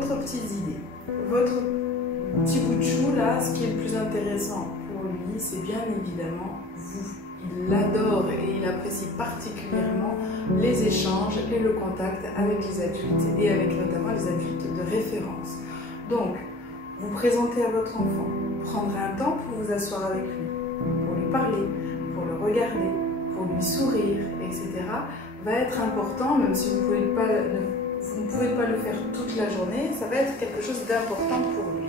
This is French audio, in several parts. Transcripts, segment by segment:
autres petites idées. Votre petit bout de chou, là, ce qui est le plus intéressant pour lui, c'est bien évidemment vous. Il adore et il apprécie particulièrement les échanges et le contact avec les adultes et avec notamment les adultes de référence. Donc, vous présentez à votre enfant, prendrez un temps pour vous asseoir avec lui, pour lui parler, pour le regarder, pour lui sourire, etc. va être important, même si vous ne pouvez pas le faire toute la journée, ça va être quelque chose d'important pour lui.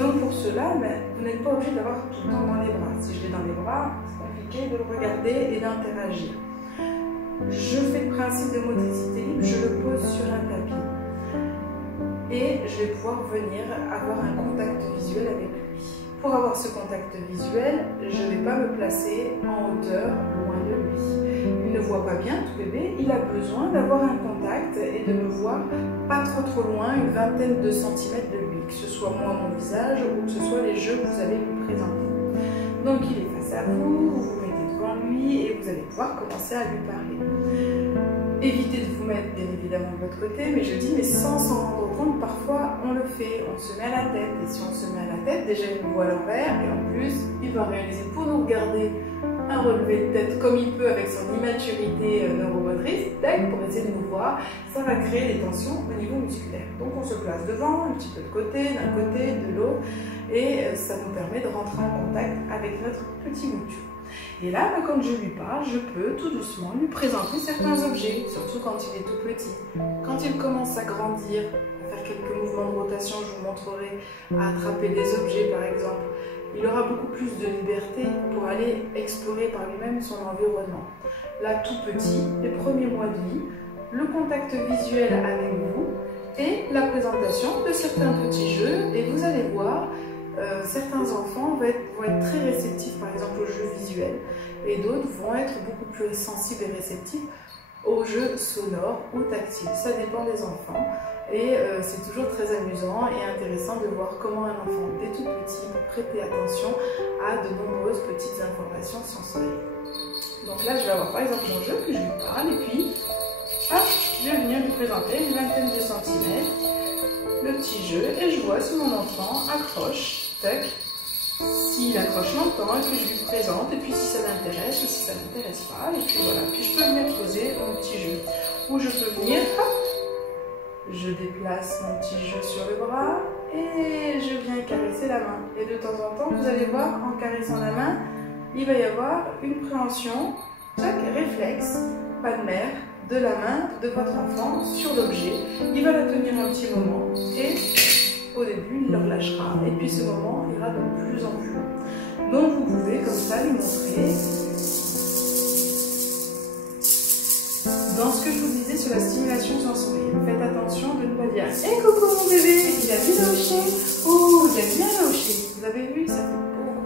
Donc pour cela, vous n'êtes pas obligé d'avoir tout le temps dans les bras. Si je l'ai dans les bras, c'est compliqué de le regarder et d'interagir. Je fais le principe de motricité libre, je le pose sur un tapis et je vais pouvoir venir avoir un contact visuel avec lui. Pour avoir ce contact visuel, je ne vais pas me placer en hauteur loin de lui. Il ne voit pas bien, tout bébé, il a besoin d'avoir un contact et de me voir pas trop loin, une vingtaine de centimètres de lui, que ce soit moi mon visage ou que ce soit les jeux que vous allez lui présenter. Donc il est face à vous, vous vous mettez devant lui et vous allez pouvoir commencer à lui parler. Évitez de vous mettre bien évidemment de votre côté, mais je dis, mais sans s'en rendre compte, parfois on le fait, on se met à la tête, et si on se met à la tête, déjà il nous voit à l'envers, et en plus il va réaliser pour nous regarder un relevé de tête comme il peut avec son immaturité neuromotrice, pour essayer de nous voir, ça va créer des tensions au niveau musculaire. Donc on se place devant, un petit peu de côté, d'un côté, de l'autre, et ça nous permet de rentrer en contact avec notre petit bout de chou. Et là, quand je lui parle, je peux tout doucement lui présenter certains objets, surtout quand il est tout petit. Quand il commence à grandir, à faire quelques mouvements de rotation, je vous montrerai, à attraper des objets par exemple, il aura beaucoup plus de liberté pour aller explorer par lui-même son environnement. Là, tout petit, les premiers mois de vie, le contact visuel avec vous et la présentation de certains petits jeux, et vous allez voir, certains enfants vont être très réceptifs par exemple aux jeux visuels et d'autres vont être beaucoup plus sensibles et réceptifs aux jeux sonores ou tactiles. Ça dépend des enfants et c'est toujours très amusant et intéressant de voir comment un enfant dès tout petit peut prêter attention à de nombreuses petites informations sensorielles. Donc là je vais avoir par exemple mon jeu que je lui parle et puis hop, je vais venir lui présenter une vingtaine de centimètres le petit jeu et je vois si mon enfant accroche. S'il accroche longtemps, et puis je lui présente, et puis si ça l'intéresse ou si ça ne l'intéresse pas, et puis voilà, puis je peux venir poser mon petit jeu. Ou je peux venir, hop, je déplace mon petit jeu sur le bras, et je viens caresser la main. Et de temps en temps, vous allez voir, en caressant la main, il va y avoir une préhension, chaque réflexe, pas de mère, de la main de votre enfant sur l'objet. Il va la tenir un petit moment, et au début, il le relâchera et puis ce moment ira de plus en plus loin. Donc vous pouvez comme ça lui montrer dans ce que je vous disais sur la stimulation sensorielle. Faites attention de ne pas dire « Hé coucou mon bébé, il a bien hoché » ou « Il a bien hoché ». Vous avez vu, ça fait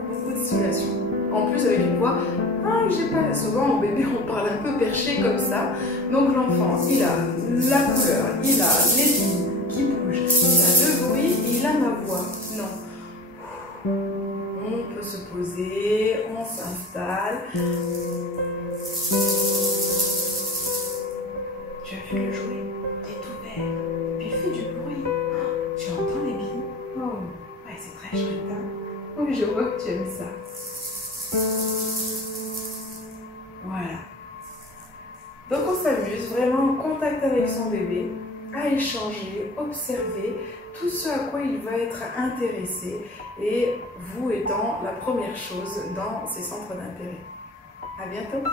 beaucoup de stimulation. En plus avec une voix « Ah, j'ai pas... » Souvent au bébé on parle un peu perché comme ça. Donc l'enfant, il a la couleur, il a les yeux qui bougent, il a le bruit, il a ma voix. Non. On peut se poser, on s'installe. Tu as vu le jouet? Il est ouvert. Puis il fait du bruit. Oh, tu entends les billes? Oh, ouais, c'est très chouette, hein? Oui, je vois que tu aimes ça. Voilà. Donc on s'amuse vraiment en contact avec son bébé, à échanger, observer tout ce à quoi il va être intéressé et vous étant la première chose dans ses centres d'intérêt. À bientôt!